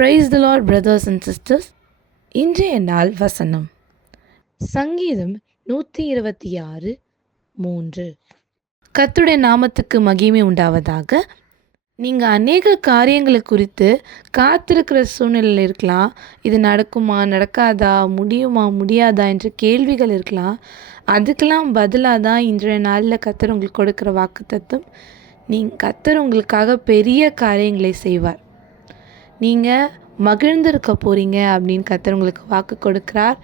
Praise the Lord, brothers and sisters. இன்றைய நாள் வசனம் சங்கீதம் 126:3. கர்த்தருடைய நாமத்துக்கு மகிமை உண்டாவதாக. நீங்கள் அநேக காரியங்களை குறித்து காத்திருக்கிற சூழ்நிலையில் இருக்கலாம். இது நடக்குமா, நடக்காதா, முடியுமா, முடியாதா என்ற கேள்விகள் இருக்கலாம். அதுக்கெல்லாம் பதிலாக தான் இன்றைய நாளில் கர்த்தர் உங்களுக்கு கொடுக்குற வாக்குத்தத்தம். கர்த்தர் உங்களுக்காக பெரிய காரியங்களை செய்வார். நீங்கள் மகிழ்ந்திருக்க போகிறீங்க அப்படின்னு கர்த்தர் உங்களுக்கு வாக்கு கொடுக்கிறார்.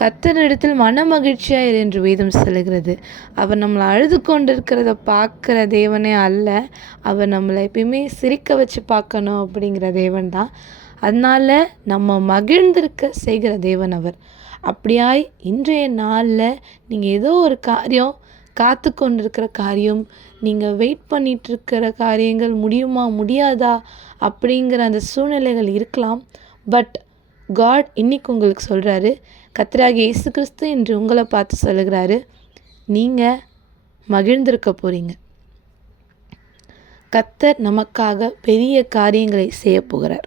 கர்த்தரிடத்தில் மன மகிழ்ச்சியாக என்று வேதம் சொல்லுகிறது. அவர் நம்மளை அழுது கொண்டிருக்கிறத பார்க்குற தேவனே அல்ல, அவர் நம்மளை எப்பயுமே சிரிக்க வச்சு பார்க்கணும் அப்படிங்கிற தேவன் தான். அதனால் நம்ம மகிழ்ந்திருக்க செய்கிற தேவன் அவர். அப்படியாய் இன்றைய நாளில் நீங்கள் ஏதோ ஒரு காரியம், காத்து கொண்டிருக்கிற காரியம், நீங்கள் வெயிட் பண்ணிகிட்ருக்கிற காரியங்கள் முடியுமா முடியாதா அப்படிங்கிற அந்த சூழ்நிலைகள் இருக்கலாம். பட் காட் இன்னைக்கு உங்களுக்கு சொல்கிறாரு, கர்த்தராகிய இயேசு கிறிஸ்து என்று உங்களை பார்த்து சொல்லுகிறாரு, நீங்கள் மகிழ்ந்திருக்க போகிறீங்க. கர்த்தர் நமக்காக பெரிய காரியங்களை செய்ய போகிறார்.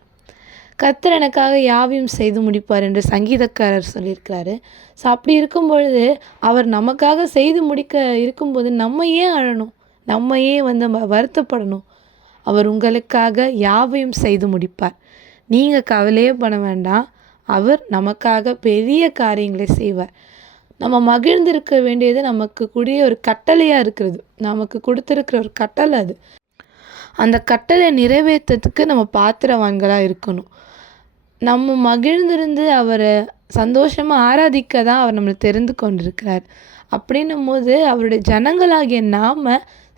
கர்த்தர் எனக்காக யாவையும் செய்து முடிப்பார் என்று சங்கீதக்காரர் சொல்லியிருக்கிறாரு. ஸோ அப்படி இருக்கும் பொழுது அவர் நமக்காக செய்து முடிக்க இருக்கும்போது நம்ம ஏன் அழணும், நம்ம ஏன் வருத்தப்படணும்? அவர் உங்களுக்காக யாவையும் செய்து முடிப்பார். நீங்கள் கவலையே பண்ண வேண்டாம். அவர் நமக்காக பெரிய காரியங்களை செய்வார். நம்ம மகிழ்ந்திருக்க வேண்டியது நமக்கு கூடிய ஒரு கட்டளையாக இருக்கிறது. நமக்கு கொடுத்துருக்கிற ஒரு கட்டளை அது. அந்த கட்டளை நிறைவேற்றத்துக்கு நம்ம பாத்திரவான்களாக இருக்கணும். நம்ம மகிழ்ந்திருந்து அவரை சந்தோஷமாக ஆராதிக்க தான் அவர் நம்மளை தெரிந்து கொண்டிருக்கிறார். அப்படின்னும் போது அவருடைய ஜனங்களாகிய நாம்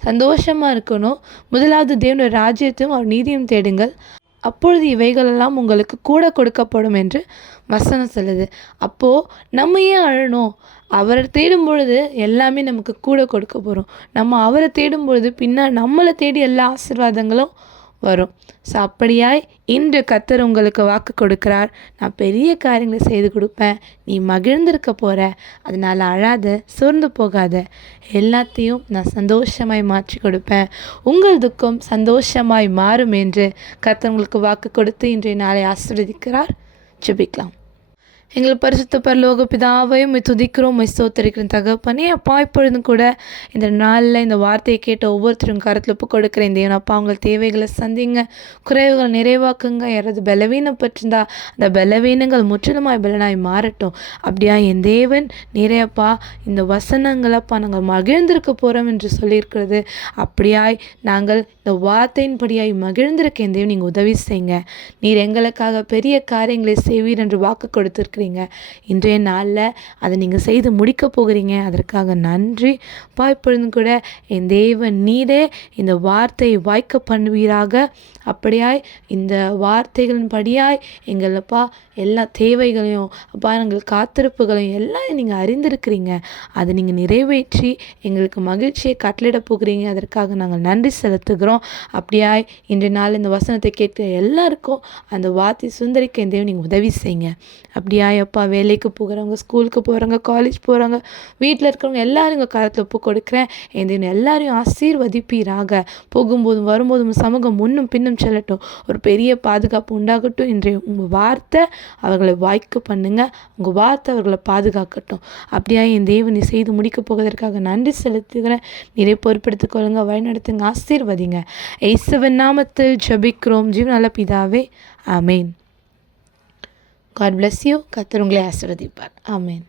சந்தோஷமாக இருக்கணும். முதலாவது தேவனுடைய ராஜ்யத்தையும் அவர் நீதியும் தேடுங்கள், அப்பொழுது இவைகளெல்லாம் உங்களுக்கு கூட கொடுக்கப்படும் என்று வசனம் சொல்லுது. அப்போது நம்ம ஏன் அழணும்? அவரை தேடும் பொழுது எல்லாமே நமக்கு கூட கொடுக்க போகிறோம். நம்ம அவரை தேடும் பொழுது நம்மளை தேடி எல்லா ஆசீர்வாதங்களும் வரும். ஸோ அப்படியாய் இன்று கர்த்தர் உங்களுக்கு வாக்கு கொடுக்கிறார், நான் பெரிய காரியங்களை செய்து கொடுப்பேன், நீ மகிழ்ந்திருக்க போகிற, அதனால் அழாத, சோர்ந்து போகாத, எல்லாத்தையும் நான் சந்தோஷமாய் மாற்றி கொடுப்பேன், உங்கள் துக்கம் சந்தோஷமாய் மாறும் என்று கர்த்தர் உங்களுக்கு வாக்கு கொடுத்து இன்றைய நாளை ஆசீர்வதிக்கிறார். ஜெபிக்கலாம். எங்களை பரிசுத்த பரலோக பிதாவை துதிக்கிறோம், ஸ்தோத்திரிக்கிற தகப்பனே. அப்பா, இப்பொழுதும் கூட இந்த நாளில் இந்த வார்த்தையை கேட்ட ஒவ்வொருத்தரும் கருத்தில் ஒப்பு கொடுக்குறேன் தேவன். அப்பா, உங்கள் தேவைகளை சந்திங்க, குறைவுகள் நிறைவாக்குங்க. யாராவது பலவீனப்பட்டிருந்தா அந்த பலவீனங்கள் முற்றிலுமாய் பலனாய் மாறட்டும். அப்படியா என் தேவன் நிறையப்பா இந்த வசனங்களப்பா நாங்கள் மகிழ்ந்திருக்க போகிறோம் என்று சொல்லியிருக்கிறது. அப்படியாய் நாங்கள் இந்த வார்த்தையின்படியாய் மகிழ்ந்திருக்க என் தேவன் நீங்கள் உதவி செய்யுங்க. நீர் எங்களுக்காக பெரிய காரியங்களை செய்வீர் என்று வாக்கு கொடுத்துருக்கிறீங்க. இன்றைய நாளில் அதை நீங்கள் செய்து முடிக்க போகிறீங்க, அதற்காக நன்றி. இப்பொழுதும் கூட என் தேவன் நீரே இந்த வார்த்தையை வாய்க்க பண்ணுவீராக. அப்படியாய் இந்த வார்த்தைகளின் படியாய் எங்களப்பா எல்லா தேவைகளையும் அப்பா எங்கள் காத்திருப்புகளையும் எல்லாம் நீங்கள் அறிந்திருக்கிறீங்க. அதை நீங்கள் நிறைவேற்றி எங்களுக்கு மகிழ்ச்சியை கட்டளிட போகிறீங்க, அதற்காக நாங்கள் நன்றி செலுத்துகிறோம். அப்படியாய் இன்றைய நாள் இந்த வசனத்தை கேட்க எல்லாருக்கும் அந்த வார்த்தை சுந்தரிக்க என் தேவன் நீங்கள் உதவி செய்யுங்க. அப்படியாய் அப்பா வேலைக்கு போகிறவங்க, ஸ்கூலுக்கு போகிறவங்க, காலேஜ் போகிறவங்க, வீட்டில் இருக்கிறவங்க எல்லாரும் எங்கள் காலத்தில் ஒப்பு கொடுக்குறேன். என் தேவன் எல்லாரையும் ஆசீர்வதிப்பீராக. போகும்போதும் வரும்போதும் சமூகம் முன்னும் பின்னும் செல்லட்டும். ஒரு பெரிய பாதுகாப்பு உண்டாகட்டும். இன்றைய உங்கள் வார்த்தை அவர்களை வாய்க்க பண்ணுங்க, உங்கள் வார்த்தை அவர்களை பாதுகாக்கட்டும். அப்படியா என் தேவனை செய்து முடிக்க போவதற்காக நன்றி செலுத்துகிறேன். நிறைய பொறுப்படுத்திக் கொள்ளுங்க, வழிநடத்துங்க, ஆசீர்வதிங்க. இயேசுவின் நாமத்தில் ஜெபிக்கிறோம் ஜீவன் நல்ல பிதாவே, ஆமேன். God bless you. கர்த்தர் உங்களை ஆசீர்வதிப்பார். ஆமேன்.